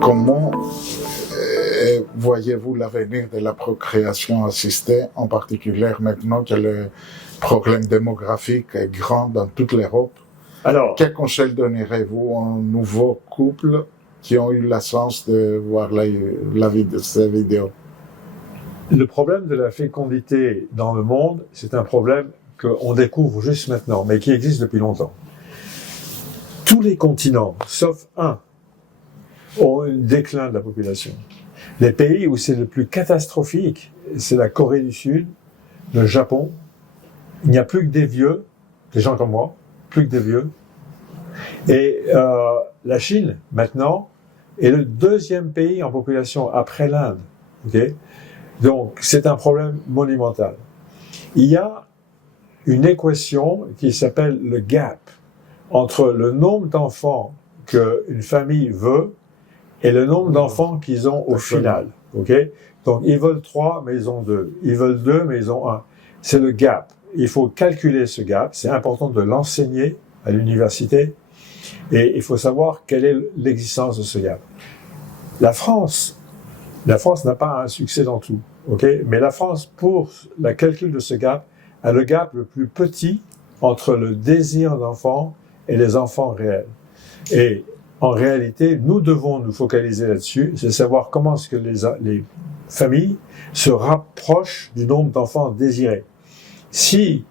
Comment voyez-vous l'avenir de la procréation assistée, en particulier maintenant que le problème démographique est grand dans toute l'Europe? Alors, quel conseil donnerez-vous aux nouveaux couples qui ont eu la chance de voir ces vidéos? Le problème de la fécondité dans le monde, c'est un problème qu'on découvre juste maintenant, mais qui existe depuis longtemps. Tous les continents, sauf un, ont un déclin de la population. Les pays où c'est le plus catastrophique, c'est la Corée du Sud, le Japon. Il n'y a plus que des vieux, des gens comme moi, plus que des vieux. Et la Chine, maintenant, est le deuxième pays en population après l'Inde. Okay? Donc, c'est un problème monumental. Il y a une équation qui s'appelle le gap entre le nombre d'enfants qu'une famille veut et le nombre d'enfants qu'ils ont au final. Okay? Donc, ils veulent 3, mais ils ont 2. Ils veulent 2, mais ils ont 1. C'est le gap. Il faut calculer ce gap. C'est important de l'enseigner à l'université. Et il faut savoir quelle est l'existence de ce gap. La France n'a pas un succès dans tout. Okay? Mais la France, pour le calcul de ce gap, a le gap le plus petit entre le désir d'enfant et les enfants réels. Et en réalité, nous devons nous focaliser là-dessus, c'est savoir comment est-ce que les familles se rapprochent du nombre d'enfants désirés. Si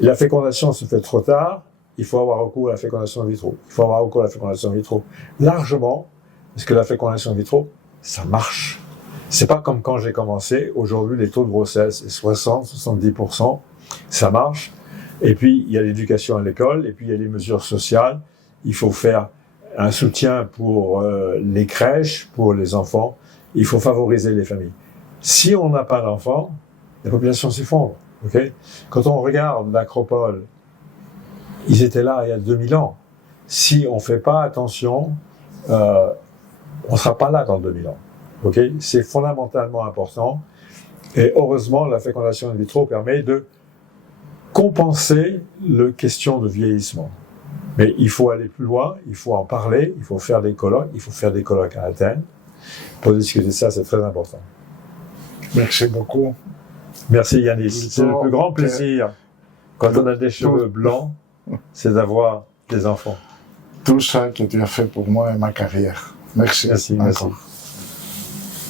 la fécondation se fait trop tard, il faut avoir recours à la fécondation in vitro. Il faut avoir recours à la fécondation in vitro largement, parce que la fécondation in vitro, ça marche. C'est pas comme quand j'ai commencé. Aujourd'hui, les taux de grossesse, 60-70%, ça marche. Et puis, il y a l'éducation à l'école, et puis il y a les mesures sociales. Il faut faire un soutien pour les crèches, pour les enfants. Il faut favoriser les familles. Si on n'a pas d'enfants, la population s'effondre. Okay? Quand on regarde l'Acropole, ils étaient là il y a 2000 ans. Si on ne fait pas attention, on ne sera pas là dans 2000 ans. Okay? C'est fondamentalement important. Et heureusement, la fécondation in vitro permet de compenser la question de vieillissement. Mais il faut aller plus loin, il faut en parler, il faut faire des colloques à Athènes. Pour discuter de ça, c'est très important. Merci beaucoup. Merci Yanis. C'est le plus grand plaisir, quand on a des cheveux blancs, c'est d'avoir des enfants. Tout ça que tu as fait pour moi et ma carrière. Merci. Merci.